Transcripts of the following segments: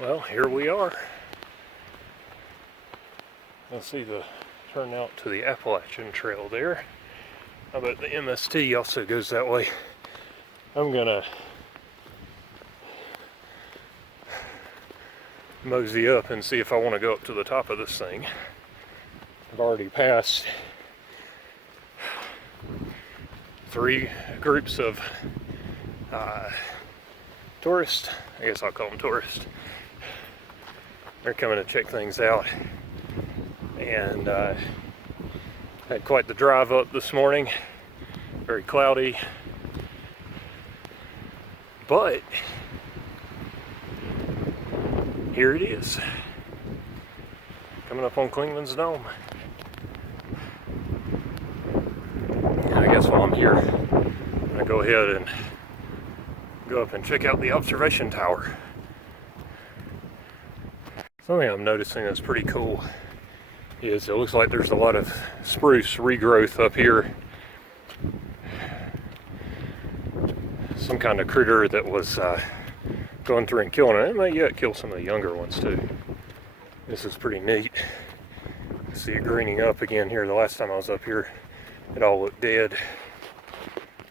Well, here we are. Let's see the turnout to the Appalachian Trail there. How about the MST also goes that way? I'm gonna mosey up and see if I want to go up to the top of this thing. I've already passed 3 groups of tourists. I guess I'll call them tourists. They're coming to check things out, and had quite the drive up this morning. Very cloudy, but here it is, coming up on Clingman's Dome. And I guess while I'm here, I'm gonna go ahead and go up and check out the observation tower. Something I'm noticing that's pretty cool is it looks like there's a lot of spruce regrowth up here. Some kind of critter that was going through and killing it. It may yet kill some of the younger ones too. This is pretty neat. See it greening up again here. The last time I was up here, it all looked dead.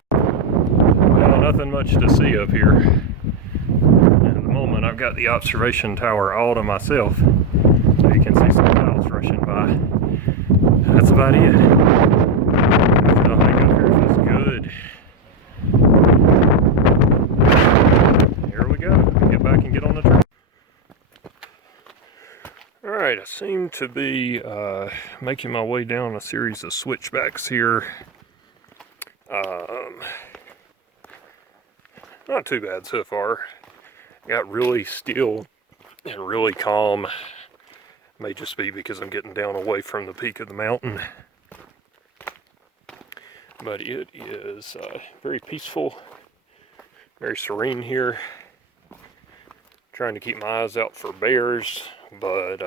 Well, nothing much to see up here. At the moment, I've got the observation tower all to myself, so you can see some clouds rushing by. That's about it. The hike up here feels good. Here we go. Get back and get on the trail. Alright, I seem to be making my way down a series of switchbacks here. Not too bad so far. Got really still and really calm. May just be because I'm getting down away from the peak of the mountain. But it is very peaceful, very serene here. Trying to keep my eyes out for bears, but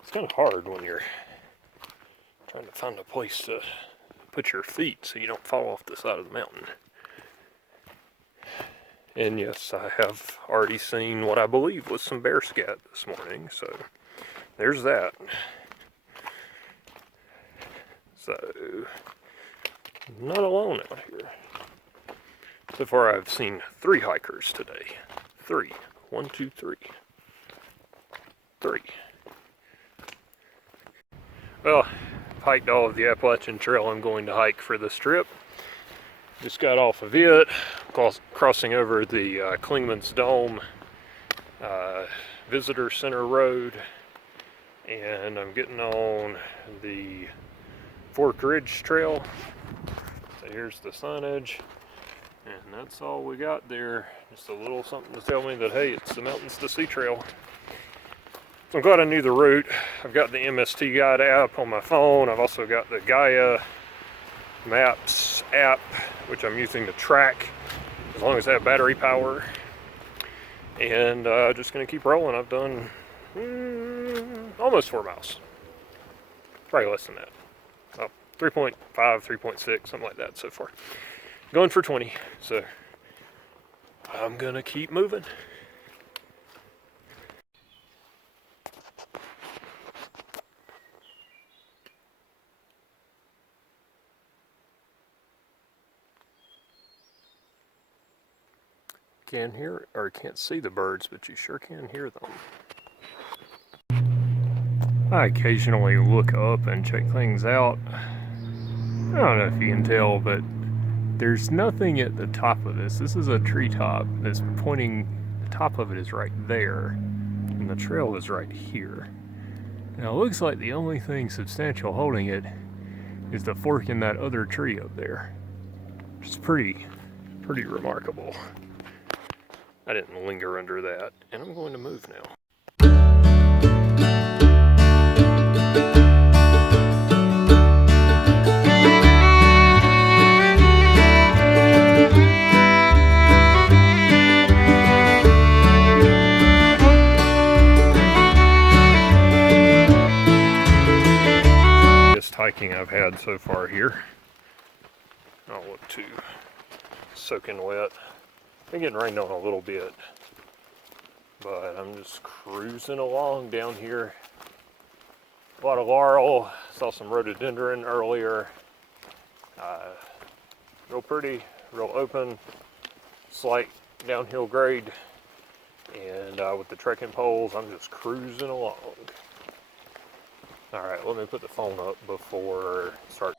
it's kind of hard when you're trying to find a place to put your feet so you don't fall off the side of the mountain. And yes, I have already seen what I believe was some bear scat this morning, so there's that. So, not alone out here. So far I've seen 3 hikers today. 3. 1, 2, 3. 3. Well, I've hiked all of the Appalachian Trail I'm going to hike for this trip. Just got off of it, crossing over the Clingman's Dome Visitor Center Road, and I'm getting on the Fork Ridge Trail. So here's the signage, and that's all we got there. Just a little something to tell me that, hey, it's the Mountains to Sea Trail. So I'm glad I knew the route. I've got the MST Guide app on my phone. I've also got the Gaia Maps app, which I'm using to track as long as I have battery power. And just gonna keep rolling. I've done almost 4 miles. Probably less than that. Oh, 3.5, 3.6, something like that so far. Going for 20, so I'm gonna keep moving. Can't hear or can't see the birds, but you sure can hear them. I occasionally look up and check things out. I don't know if you can tell, but there's nothing at the top of this. This is a treetop that's pointing, the top of it is right there, and the trail is right here. Now it looks like the only thing substantial holding it is the fork in that other tree up there. It's pretty remarkable. I didn't linger under that, and I'm going to move now. Best hiking I've had so far here. I don't look too soaking wet. Been getting rained on a little bit. but I'm just cruising along down here. A lot of laurel, saw some rhododendron earlier. Real pretty, real open, slight downhill grade, and with the trekking poles, I'm just cruising along. All right, let me put the phone up before I start.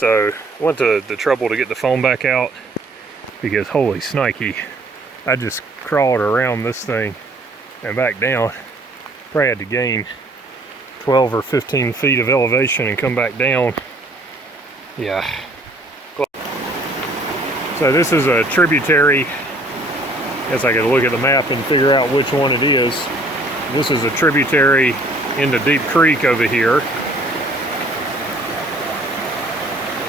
So went to the trouble to get the phone back out because holy snikey, I just crawled around this thing and back down. Probably had to gain 12 or 15 feet of elevation and come back down. Yeah. So this is a tributary. Guess I could look at the map and figure out which one it is. This is a tributary into Deep Creek over here.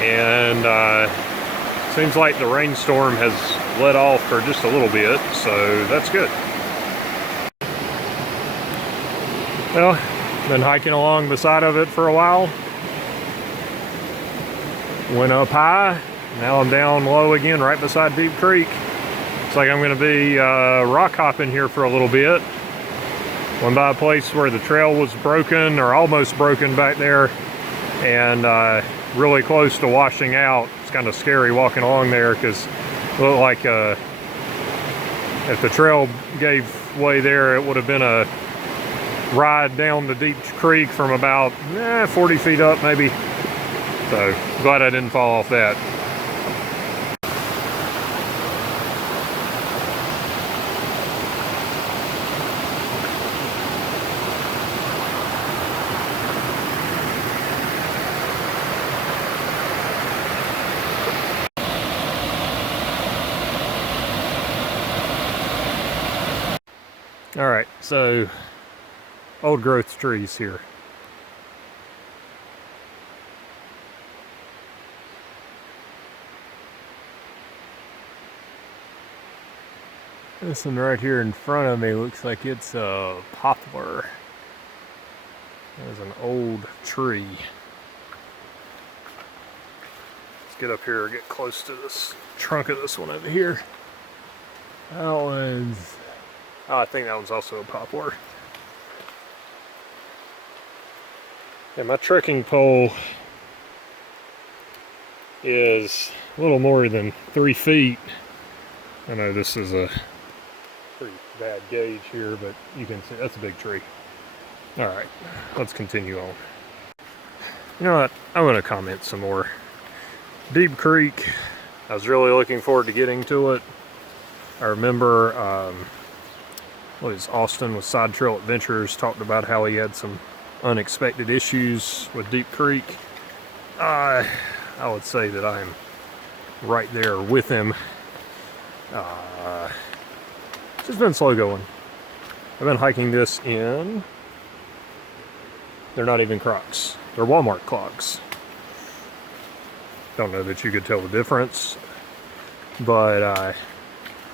And seems like the rainstorm has let off for just a little bit, so that's good. Well, been hiking along the side of it for a while. Went up high, now I'm down low again right beside Deep Creek. Looks like I'm gonna be rock hopping here for a little bit. Went by a place where the trail was broken or almost broken back there, and really close to washing out. It's kind of scary walking along there because it looked like if the trail gave way there, it would have been a ride down the Deep Creek from about 40 feet up maybe. So glad I didn't fall off that. All right, so old growth trees here. This one right here in front of me looks like it's a poplar. There's an old tree. Let's get up here and get close to this trunk of this one over here. That one's... oh, I think that one's also a poplar. Yeah, my trekking pole is a little more than 3 feet. I know this is a pretty bad gauge here, but you can see that's a big tree. All right, let's continue on. You know what? I'm going to comment some more. Deep Creek, I was really looking forward to getting to it. I remember Austin with Side Trail Adventures talked about how he had some unexpected issues with Deep Creek. I would say that I'm right there with him. It's just been slow going. I've been hiking this in, they're not even Crocs, they're Walmart clogs. Don't know that you could tell the difference, but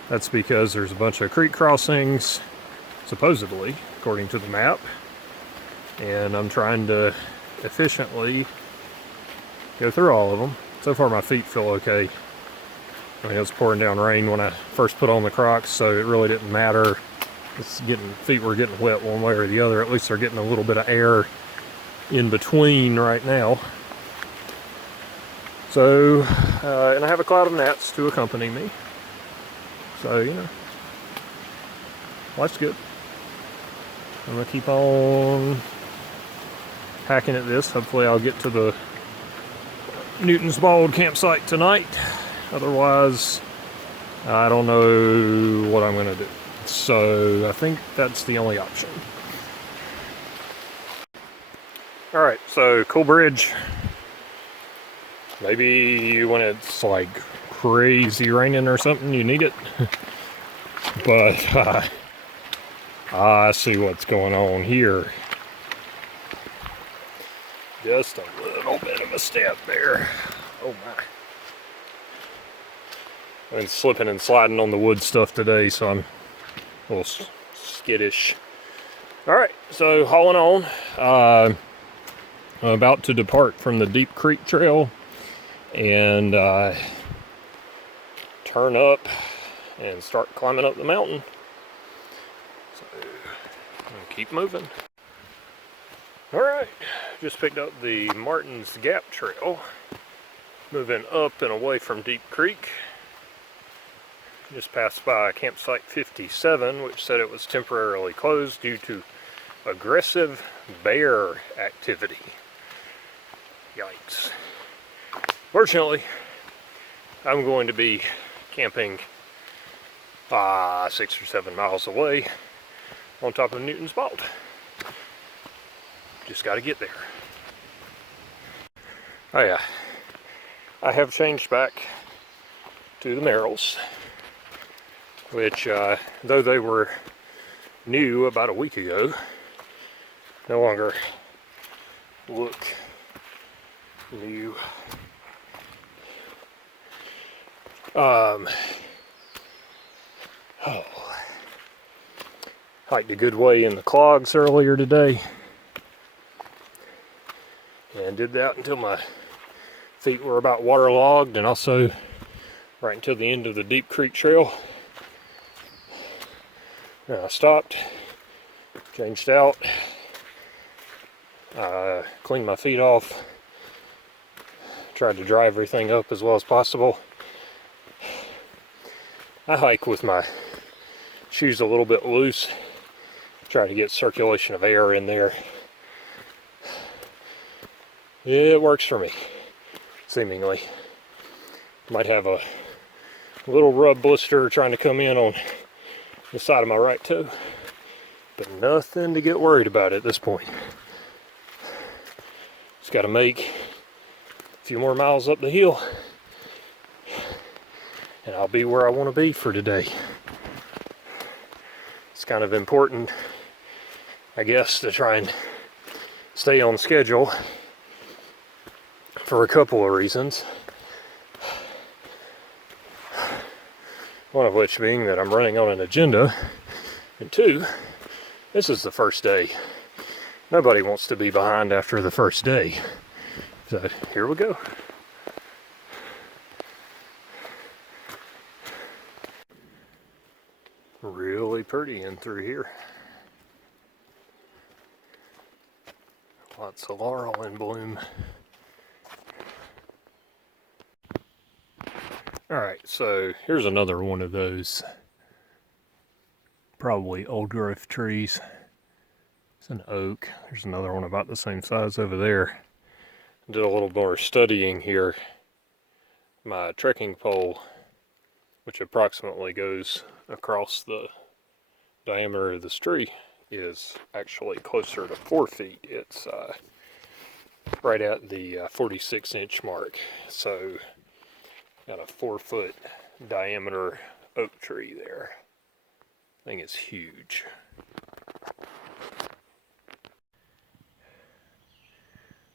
that's because there's a bunch of creek crossings, supposedly, according to the map, and I'm trying to efficiently go through all of them. So far my feet feel okay. I mean, it was pouring down rain when I first put on the Crocs, so it really didn't matter. Feet were getting wet one way or the other. At least they're getting a little bit of air in between right now. So, and I have a cloud of gnats to accompany me. So, you know, life's good. I'm gonna keep on hacking at this. Hopefully I'll get to the Newton's Bald campsite tonight. Otherwise, I don't know what I'm gonna do. So I think that's the only option. Alright, so Cool Bridge. Maybe when it's like crazy raining or something, you need it. But I see what's going on here. Just a little bit of a step there. Oh my. I've been slipping and sliding on the wood stuff today, so I'm a little skittish. Alright, so hauling on. I'm about to depart from the Deep Creek Trail and turn up and start climbing up the mountain. So I'm gonna keep moving. Alright, just picked up the Martin's Gap Trail, moving up and away from Deep Creek. Just passed by campsite 57, which said it was temporarily closed due to aggressive bear activity. Yikes. Fortunately, I'm going to be camping 6 or 7 miles away on top of Newton's Bald. Just got to get there. Oh yeah, I have changed back to the Merrills, which though they were new about a week ago, no longer look new. Hiked a good way in the clogs earlier today, and did that until my feet were about waterlogged, and also right until the end of the Deep Creek Trail. And I stopped, changed out, cleaned my feet off, tried to dry everything up as well as possible. I hike with my shoes a little bit loose, try to get circulation of air in there. It works for me, seemingly. Might have a little rub blister trying to come in on the side of my right toe, but nothing to get worried about at this point. Just got to make a few more miles up the hill, and I'll be where I want to be for today. It's kind of important, I guess, to try and stay on schedule for a couple of reasons. One of which being that I'm running on an agenda, and two, this is the first day. Nobody wants to be behind after the first day. So here we go. Really pretty in through here. Lots of laurel in bloom. Alright, so here's another one of those probably old growth trees. It's an oak. There's another one about the same size over there. Did a little more studying here. My trekking pole, which approximately goes across the diameter of this tree, is actually closer to 4 feet. It's right at the 46-inch mark. So got a 4-foot diameter oak tree there. Thing is huge.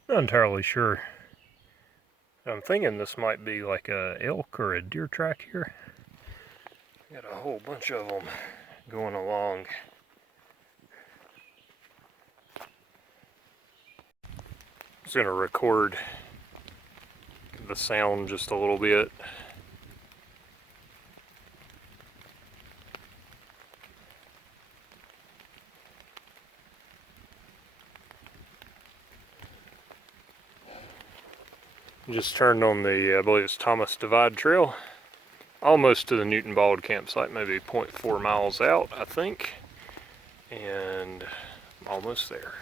Not entirely sure. I'm thinking this might be like a elk or a deer track here. Got a whole bunch of them going along. I'm just gonna record the sound just a little bit. Just turned on the, I believe it's Thomas Divide Trail. Almost to the Newton Bald campsite, maybe 0.4 miles out, I think. And I'm almost there.